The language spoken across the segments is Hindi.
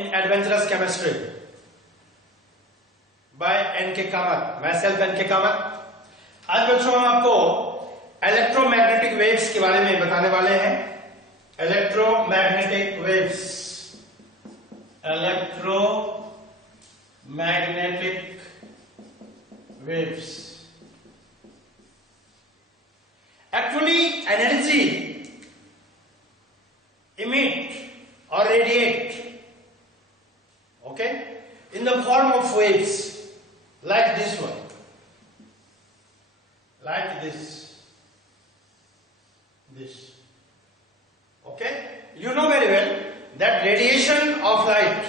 in adventurous chemistry by N.K. Kamath, myself N.K. Kamath। आज बच्चों हम आपको इलेक्ट्रोमैग्नेटिक वेव्स के बारे में बताने वाले हैं। Electromagnetic waves, electromagnetic waves. Actually, energy emit or radiate, okay, in the form of waves, like this one, like this, okay. You know very well that radiation of light,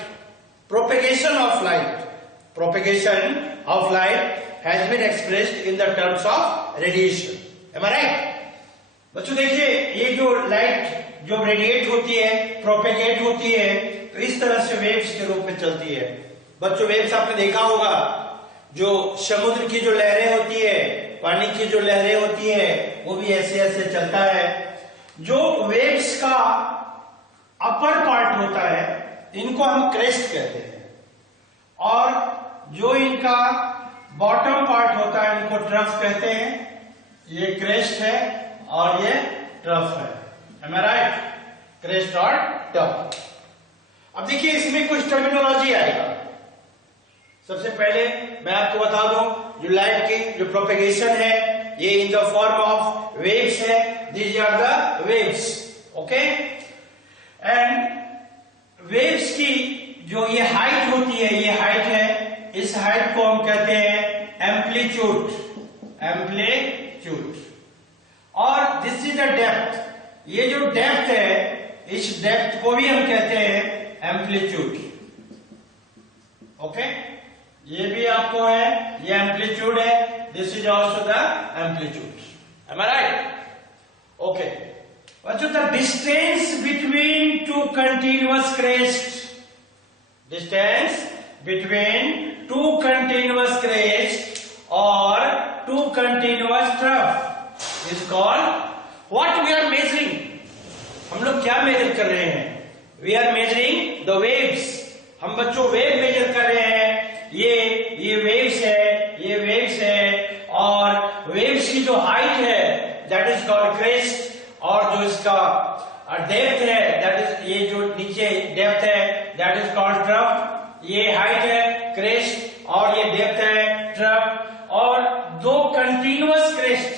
propagation of light has been expressed in the terms of radiation. Am I right? बच्चों देखिए, ये जो लाइट जो रेडिएट होती है, प्रोपेगेट होती है, तो इस तरह से वेव्स के रूप में चलती है। बच्चों वेव्स आपने देखा होगा, जो समुद्र की जो लहरें होती है, पानी की जो लहरें होती है, वो भी ऐसे ऐसे चलता है। जो वेव्स का अपर पार्ट होता है, इनको हम क्रेस्ट कहते हैं, और जो इनका बॉटम पार्ट होता है, इनको ट्रफ कहते हैं। ये क्रेस्ट है और ये ट्रफ है। Am I right? क्रेस्ट और ट्रफ। अब देखिए, इसमें कुछ टर्मिनोलॉजी आएगा। सबसे पहले मैं आपको बता दूं, जो लाइट की जो प्रोपेगेशन है, ये in the form of waves है। These are the waves, okay. And waves की जो ये हाइट होती है, ये हाइट है, इस हाइट को हम कहते हैं एम्पलीट्यूड, और दिस इज द डेप्थ। ये जो डेप्थ है, इस डेप्थ को भी हम कहते हैं एम्पलीट्यूड, ओके। ये भी आपको है, ये एम्पलीट्यूड है, this is also the amplitude. Am I right? Okay बच्चों, the distance between two continuous crest, distance between two continuous crest और two continuous trough is called what we are measuring। हम लोग क्या मेजर कर रहे हैं? We are measuring the waves। हम बच्चों वेव मेजर कर रहे हैं। ये वेव्स है, ये वेव्स है, और वेव्स की जो हाइट है, दैट इज कॉल्ड क्रेस्ट, और जो इसका डेप्थ है, दैट इज, ये जो नीचे डेप्थ है, दैट इज कॉल्ड ट्रफ। ये हाइट है क्रेस्ट और ये डेप्थ है ट्रफ। और दो कंटिन्यूअस क्रेस्ट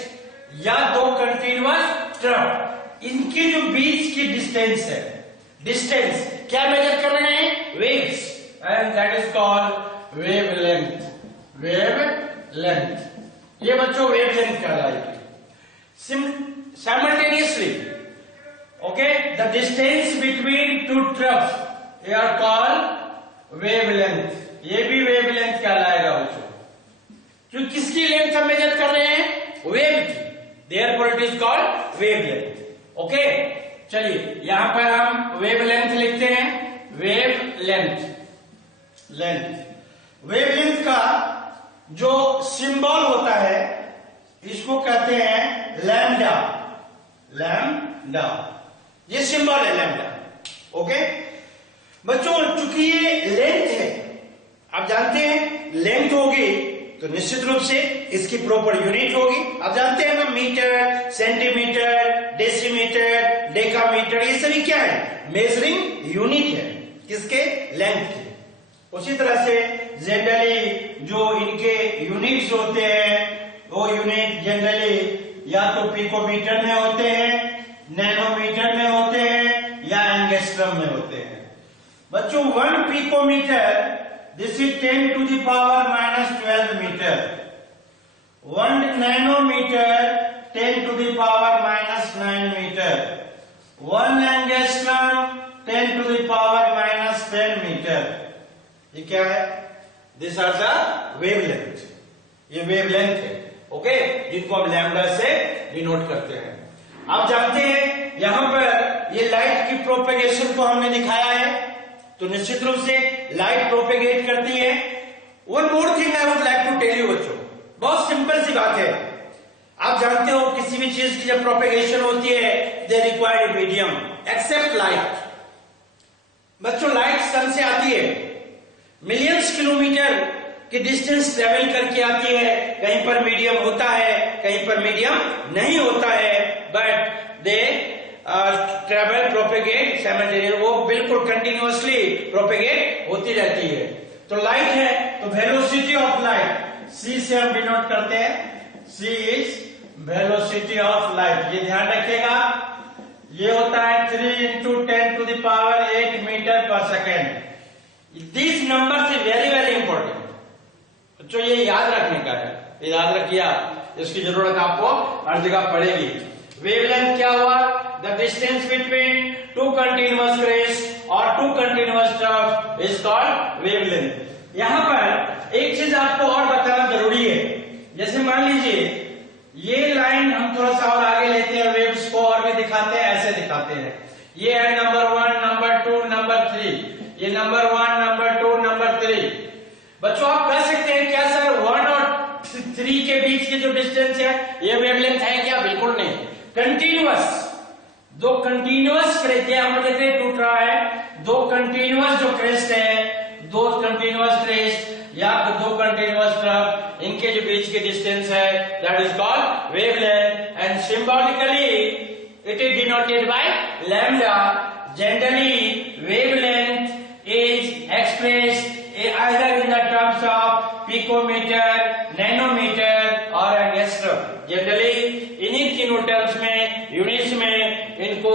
या दो कंटिन्यूअस ट्रफ, इनके जो बीच की डिस्टेंस है, डिस्टेंस क्या मेजर कर रहे हैं? Waves, and that is called wavelength. Wavelength, ये बच्चों वेवलेंथ कहलाएगी। Simultaneously, okay, the distance between two troughs, they are called wavelength. ये भी वेवलेंथ कहलाएगा बच्चों। जो किसकी लेंथ हम मेजर कर रहे हैं? वेव की। Therefore it is called wavelength, okay। चलिए यहां पर हम वेवलेंथ लिखते हैं। वेवलेंथ का जो सिंबल होता है, इसको कहते हैं लैम्डा। ये सिंबल है लैम्डा, ओके। बच्चों चूंकि ये लेंथ है, आप जानते हैं लेंथ होगी तो निश्चित रूप से इसकी प्रॉपर यूनिट होगी। आप जानते हैं ना, मीटर, सेंटीमीटर, डेसीमीटर, डेकामीटर, ये सभी क्या है? मेजरिंग यूनिट है, किसके? लेंथ की। उसी तरह से जनरली जो इनके यूनिट्स होते हैं, वो यूनिट जनरली या तो पिकोमीटर में होते हैं, नैनोमीटर में होते हैं, या एंगस्ट्रम में होते हैं। बच्चों 1 picometre, this is 10 to the power minus 12 meter। 1 nanometer, 10 to the power minus 9 meter। 1 angstrom, 10 to the power minus 10 meter। ये क्या है? These are the wavelength। ये wavelength है, ओके, जिनको हम लैम्डा से डिनोट करते हैं। आप जानते हैं यहां पर ये लाइट की प्रोपेगेशन को हमने दिखाया है, तो निश्चित रूप से लाइट प्रोपेगेट करती है। One more thing I would like to tell you बच्चों, बहुत सिंपल सी बात है। आप जानते हो किसी भी चीज की जब प्रोपेगेशन होती है, they require medium except light. बच्चों लाइट सन से आती है, मिलियंस किलोमीटर की डिस्टेंस ट्रेवल करके आती है। कहीं पर मीडियम होता है, कहीं पर मीडियम नहीं होता है, but they travel propagate simultaneously, वो बिल्कुल कंटिन्यूअसली प्रोपेगेट होती रहती है। तो लाइट है तो वेलोसिटी ऑफ लाइट c से हम डिनोट करते हैं, c is velocity of light. ये ध्यान रखिएगा, ये होता है 3 into 10 to the power 8 metre पर second. This number is very very important बच्चों, ये याद रखने का है, ये याद रखिए आप, इसकी जरूरत आपको हर जगह पड़ेगी। वेवलेंथ क्या हुआ? The distance between two continuous crest और two continuous trough is called wavelength. यहां पर एक चीज आपको और बताना जरूरी है, जैसे मान लीजिए ये लाइन हम थोड़ा सा और आगे लेते हैं, वेव्स को और भी दिखाते हैं, ऐसे दिखाते हैं। ये है नंबर 1, नंबर 2, नंबर 3, ये नंबर 1, नंबर 2, नंबर 3। बच्चों आप कह सकते हैं क्या सर 1 और 3 के बीच की जो डिस्टेंस है ये वेवलेंथ है क्या? बिल्कुल नहीं। कंटिन्यूअस, दो कंटिन्यूअस क्रेस्ट, हम कहते हैं टूट रहा है, दो कंटिन्यूअस जो क्रेस्ट है, दो कंटिन्यूअस क्रेस्ट या दो कंटिन्यूअस ट्रफ, इनके जो बीच की डिस्टेंस है that is called wavelength and symbolically it is denoted by lambda. Generally wavelength is expressed either in the terms of picometer, nanometer और angstrom। जनरली इन्हीं तीनों टर्म्स में, यूनिट्स में इनको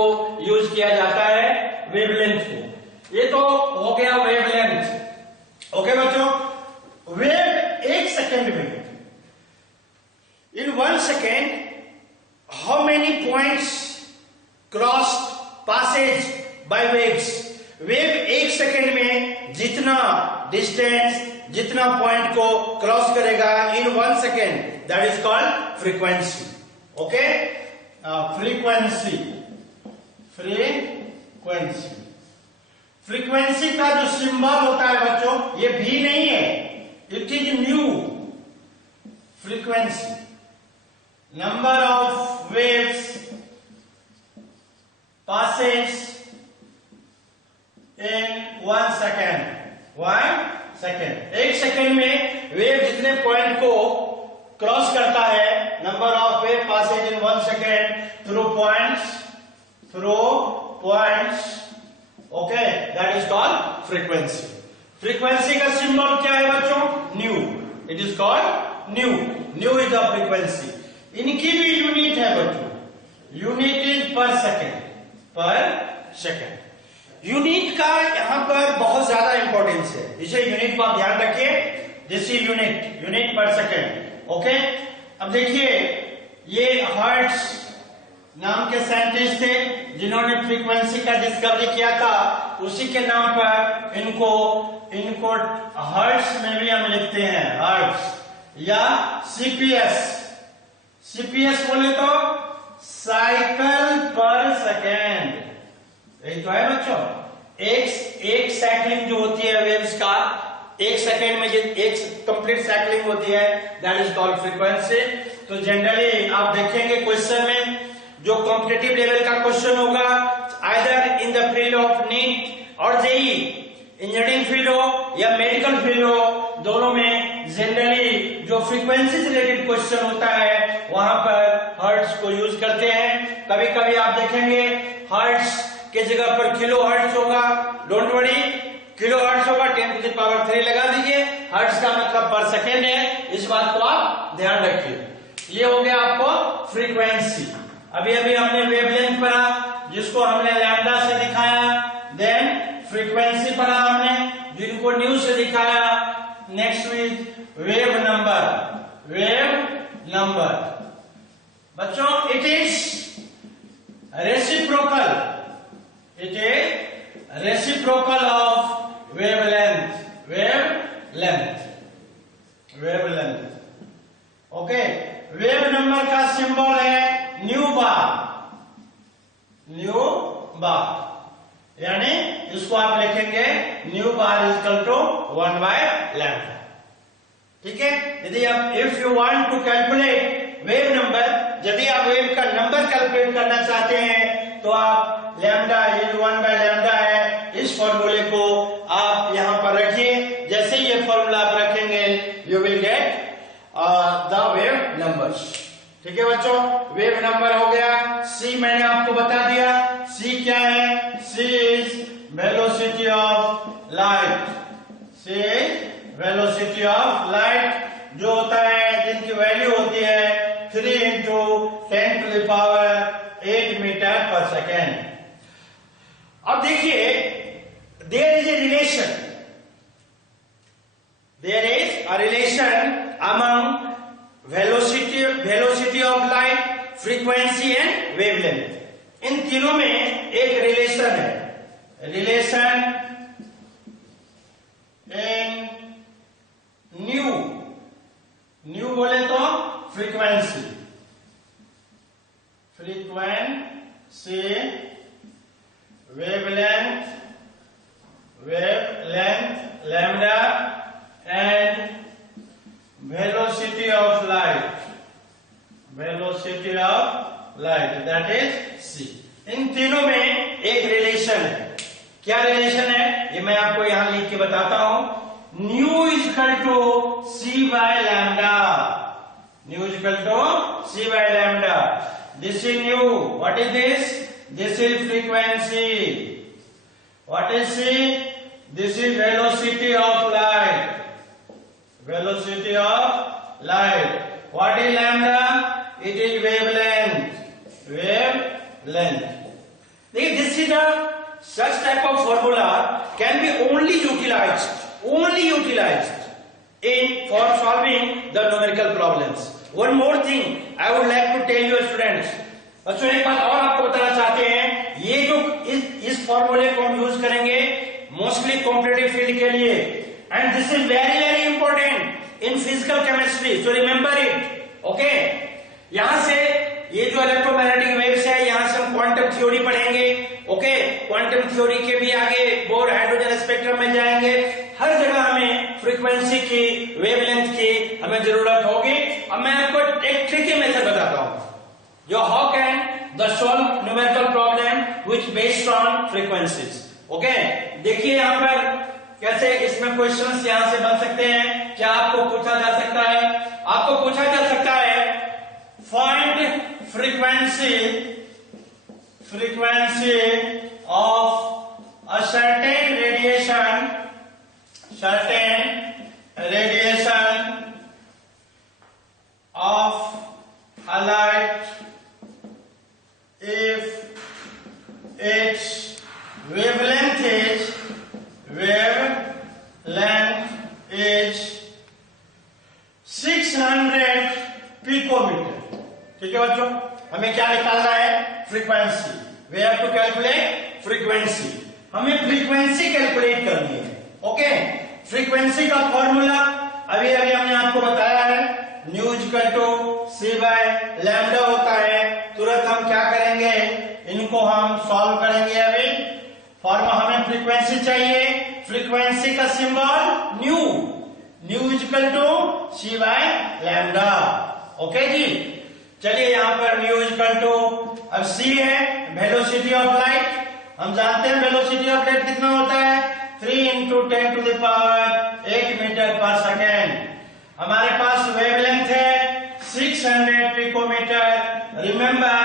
यूज किया जाता है वेवलेंथ को। ये तो हो गया वेवलेंथ। ओके बच्चों, वेव 1 सेकेंड में, in 1 second how many points crossed passage by waves. Wave 1 second में जितना डिस्टेंस, जितना पॉइंट को क्रॉस करेगा in 1 second, that is called frequency. Okay, frequency, frequency, frequency का जो सिंबल होता है बच्चों, ये भी नहीं है, it is nu frequency. Number of waves passes in 1 second। 1 second, 1 second में वेव जितने पॉइंट को क्रॉस करता है, number of wave passes in 1 second through points, okay, that is called frequency. Frequency का सिंबल क्या है बच्चों? Nu, it is called nu. Nu is the frequency. इनकी भी यूनिट है बच्चों, unit is per second, per second. Unit का यहां पर बहुत ज्यादा इंपॉर्टेंस है, इसे यूनिट को आप ध्यान रखिए। दिस इज यूनिट, यूनिट पर सेकेंड। ओके, अब देखिए ये हर्ट्ज नाम के साइंटिस्ट थे जिन्होंने फ्रीक्वेंसी का डिस्कवरी किया था, उसी के नाम पर इनको हर्ट्ज में भी हम लिखते हैं, हर्ट्ज या सीपीएस। सीपीएस बोले तो साइकिल पर सेकेंड, यही तो है बच्चों। एक साइक्लिंग जो होती है वेव्स का, 1 सेकेंड में एक कंप्लीट साइक्लिंग होती है, दैट इज कॉल्ड फ्रीक्वेंसी। तो जनरली आप देखेंगे क्वेश्चन में, जो कॉम्पिटिटिव लेवल का क्वेश्चन होगा, either in the field of NEET और जेई, इंजीनियरिंग फील्ड हो या मेडिकल फील्ड हो, दोनों में जनरली जो फ्रीक्वेंसी से रिलेटेड क्वेश्चन होता है वहां पर हर्ट्ज को यूज करते हैं। कभी कभी आप देखेंगे हर्ट्ज के जगह पर किलो हर्ट्ज होगा, डोंट वरी, किलो हर्ट्ज होगा, 10⁻³ लगा दीजिए, हर्ट्ज का मतलब पर सेकेंड है, इस बात को आप ध्यान रखिए। ये हो गया आपको फ्रीक्वेंसी। अभी हमने वेवलेंथ पढ़ा जिसको हमने लैम्डा से दिखाया, देन फ्रीक्वेंसी पढ़ा हमने जिनको न्यू से दिखाया। Next with wave number. Wave number बच्चों, it is reciprocal, it is reciprocal of wavelength, wavelength, wavelength. Okay, wave number का सिंबल है न्यू बार, न्यू बार, यानी इसको आप लिखेंगे nu bar is equal to 1/λ। ठीक है, यदि आप if you want to calculate wave number, यदि आप वेव का नंबर कैलकुलेट करना चाहते हैं तो आप लैम्डा इज 1/λ है, इस फॉर्मूले यूनिवर्स। ठीक है बच्चों, वेव नंबर हो गया। c मैंने आपको बता दिया, c क्या है? c is velocity of light. c is velocity of light, जो होता है, जिनकी वैल्यू होती है 3 into 10 to the power 8 metre पर सेकेंड। अब देखिए, there is a relation, there is a relation among velocity of light, frequency and wavelength. इन तीनों में एक रिलेशन है, रिलेशन इन न्यू बोले तो frequency, wavelength lambda and velocity of light, that is c। इन तीनों में एक रिलेशन है। क्या रिलेशन है, ये मैं आपको यहां लिख के बताता हूं। Nu is equal to c by lambda, nu is equal to c by lambda. This is nu, what is this? This is frequency. What is c? This is velocity of light, velocity of light. What is lambda? It is wavelength. देखिए, this is a such type of formula can be only utilized for solving the numerical problems. One more thing I would like to tell you students. बच्चों, एक बात और आपको बताना चाहते हैं, ये जो इस फॉर्मूले को हम यूज करेंगे मोस्टली कॉम्पिटिटिव फील्ड के लिए, and this is very important in physical chemistry, so remember it, okay? यहां से ये जो इलेक्ट्रोमैग्नेटिक वेव्स है, यहां से हम क्वांटम थ्योरी पढ़ेंगे, ओके? क्वांटम थ्योरी के भी आगे बोर हाइड्रोजन स्पेक्ट्रम में जाएंगे। हर जगह हमें फ्रीक्वेंसी की, वेवलेंथ की हमें जरूरत होगी। अब मैं आपको एक ट्रिकी मेथड बताता हूं, जो how can the solve numerical problem which based on frequencies. Okay, देखिए यहां पर कैसे इसमें क्वेश्चंस यहां से बन सकते हैं। क्या आपको पूछा जा सकता है? आपको पूछा जा सकता है, find frequency of a certain radiation of a light if it's wavelength is 600 picometre. ठीक है बच्चों, हमें क्या निकालना है? फ्रीक्वेंसी। We have to calculate frequency, हमें फ्रीक्वेंसी कैलकुलेट करनी है। ओके, फ्रीक्वेंसी का फॉर्मूला अभी हमने आपको बताया है, nu equal to c by lambda होता है। तुरंत हम क्या करेंगे, इनको हम सॉल्व करेंगे। अभी फॉर्मूला, हमें फ्रीक्वेंसी चाहिए, फ्रीक्वेंसी का symbol nu equal to c by lambda. Okay जी, चलिए यहां पर न्यू इक्वल टू, अब c है वेलोसिटी ऑफ लाइट। हम जानते हैं वेलोसिटी ऑफ लाइट कितना होता है, 3 into 10 to the power 8 metre पर सेकेंड। हमारे पास वेवलेंथ है 600 picometre. Remember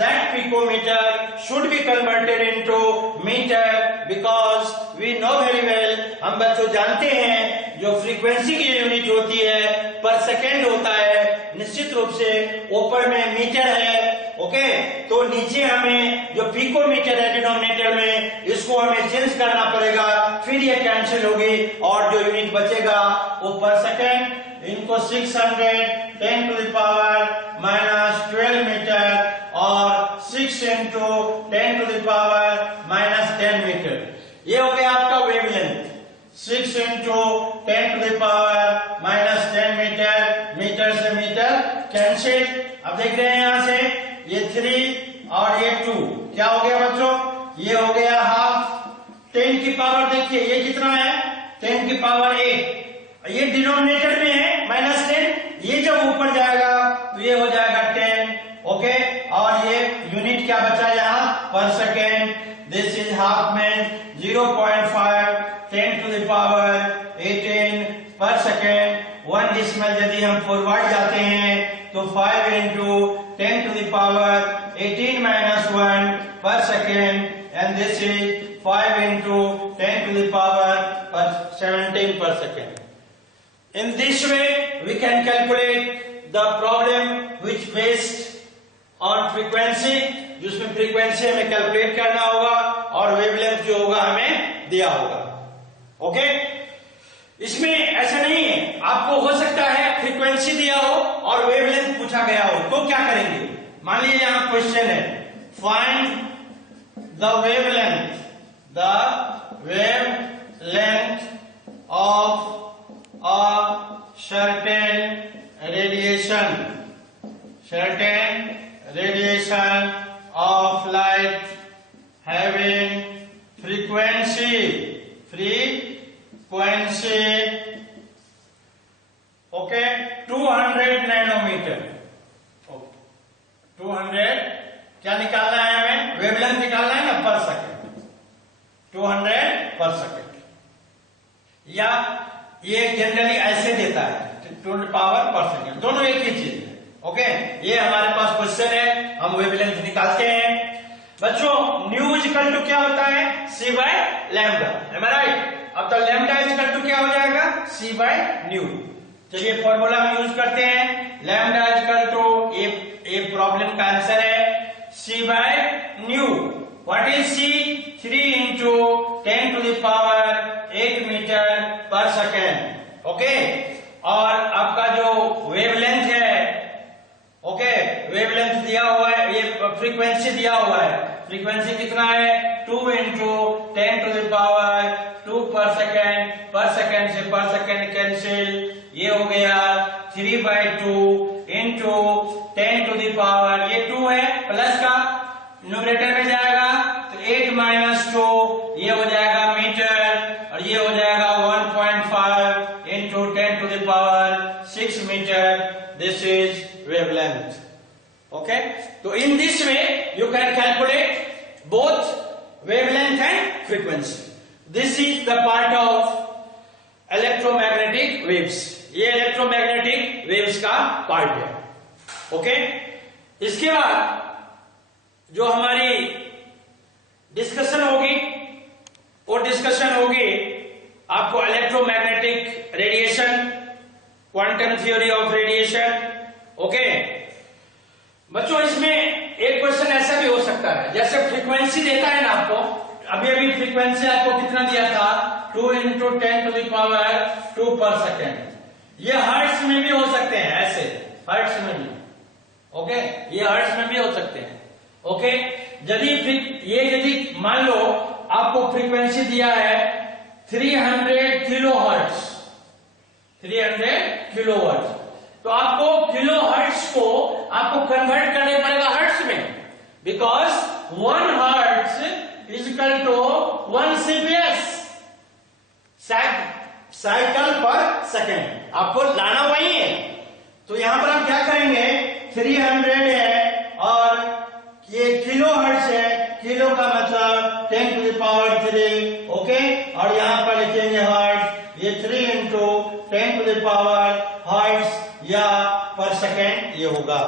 that picometer should be converted into meter because we know very well, हम बच्चों जानते हैं जो फ्रीक्वेंसी की यूनिट होती है पर सेकेंड होता है। निश्चित रूप से ऊपर में मीटर है, ओके? तो नीचे हमें जो पिकोमीटर है डिनोमिनेटर में, इसको हमें चेंज करना पड़ेगा, फिर ये कैंसिल होगी और जो यूनिट बचेगा वो पर सेकेंड। इनको 610 टू द पावर -12 मीटर और 6 into 10 to the power -10 metre. ये हो गया आपका wavelength. 6 into 10 to the power -10 metre, metre से मीटर कैंसिल। अब देख रहे हैं यहां से ये 3 और ये 2 क्या हो गया बच्चों, ये हो गया हाफ। 10 की पावर देखिए ये कितना है, 10 की पावर 8। ये डिनोमिनेटर में है -10, ये जब ऊपर जाएगा तो ये हो जाएगा 10, ओके? और ये यूनिट क्या बचा यहाँ पर सेकेंड। दिस इज हाफ में 0.5 10 टू द पावर 18 पर सेकेंड। 1 डेसिमल यदि हम फॉरवर्ड जाते हैं तो 5 into 10 to the power 18 minus 1 per second, and this is 5 into 10 to the power 17 per second. In this way we can calculate the problem which based on frequency, जिसमें फ्रीक्वेंसी हमें कैलकुलेट करना होगा और वेवलेंथ जो होगा हमें दिया होगा। ओके, इसमें ऐसा नहीं है, आपको हो सकता है फ्रीक्वेंसी दिया हो और वेवलेंथ पूछा गया हो, तो क्या करेंगे? मान लीजिए यहां क्वेश्चन है, find the wavelength of a certain radiation of light having frequency okay 200 nanometre. 200 क्या निकालना है हमें? वेवलेंथ निकालना है ना, पर सेकंड, 200 पर सेकंड, या ये जनरली ऐसे देता है 200 पावर पर सेकंड, दोनों एक ही चीज है। ओके, ये हमारे पास क्वेश्चन है, हम वेवलेंथ निकालते हैं। बच्चों, न्यू इक्वल टू क्या होता है? c by lambda, am I right? अब तो लैम्डा इक्वल टू क्या हो जाएगा? c by nu. चलिए फॉर्मूला हम यूज करते हैं, लैम्डा इक्वल टू, ये प्रॉब्लम का आंसर है c by nu. What is c? 3 into 10 to the power 8 metre पर सेकेंड। ओके, और आपका जो वेवलेंथ है, ओके, वेवलेंथ दिया हुआ है, ये फ्रीक्वेंसी दिया हुआ है, फ्रीक्वेंसी कितना है? 2 into 10 to the power 2 पर सेकेंड से पर सेकेंड कैंसिल, ये हो गया 3/2 into 10 to the power, ये 2 है, प्लस का न्यूमरेटर में जाएगा तो 8 minus 2, ये हो जाएगा मीटर, और ये हो जाएगा 1.5 into 10 to the power 6 metre. This is wavelength. Okay, so in this way you can calculate both wavelength and frequency. This is the part of electromagnetic waves. ये electromagnetic waves का पार्ट है। ओके, इसके बाद जो हमारी डिस्कशन होगी, वो डिस्कशन होगी आपको electromagnetic radiation, quantum theory of radiation. Okay बच्चों, इसमें एक क्वेश्चन ऐसा भी हो सकता है, जैसे फ्रीक्वेंसी देता है ना आपको, अभी फ्रीक्वेंसी आपको कितना दिया था? 2 into 10 to the power 2 पर सेकेंड। ये हर्ट्ज में भी हो सकते हैं, ऐसे हर्ट्ज में भी। ओके, ये हर्ट्ज में भी हो सकते हैं। ओके, यदि मान लो आपको फ्रीक्वेंसी दिया है 300 किलो हर्ट्ज, 300 किलो हर्ट्ज, तो आपको किलो हर्ट्ज को आपको कन्वर्ट करने पड़ेगा हर्ट्ज में, because 1 hertz is equal to 1 CPS, cycle per second. आपको लाना वही है, तो यहां पर हम क्या करेंगे? 300 है और ये किलो हर्ट्ज है, किलो का मतलब 10 to the power 3। ओके, और यहां पर लिखेंगे हर्ट्ज, ये 3 into 10 to the power hertz या पर सेकेंड ये होगा।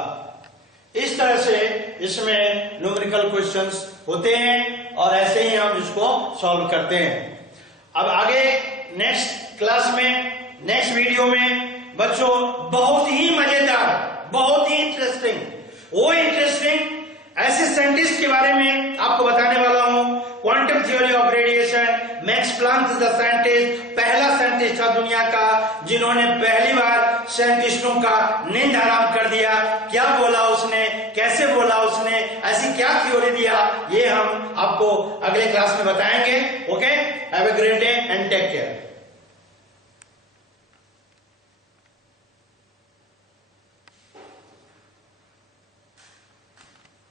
इस तरह से इसमें न्यूमेरिकल क्वेश्चंस होते हैं और ऐसे ही हम इसको सॉल्व करते हैं। अब आगे नेक्स्ट क्लास में, नेक्स्ट वीडियो में बच्चों बहुत ही मजेदार, बहुत ही इंटरेस्टिंग ऐसे साइंटिस्ट के बारे में आपको बताने वाला हूं। Quantum theory of radiation, max Planck is the scientist, पहला साइंटिस्ट था दुनिया का जिन्होंने पहली बार साइंटिस्टों का नींद हराम कर दिया। क्या बोला उसने, कैसे बोला उसने, ऐसी क्या थ्योरी दिया, ये हम आपको अगले क्लास में बताएंगे। Okay, have a great day and take care.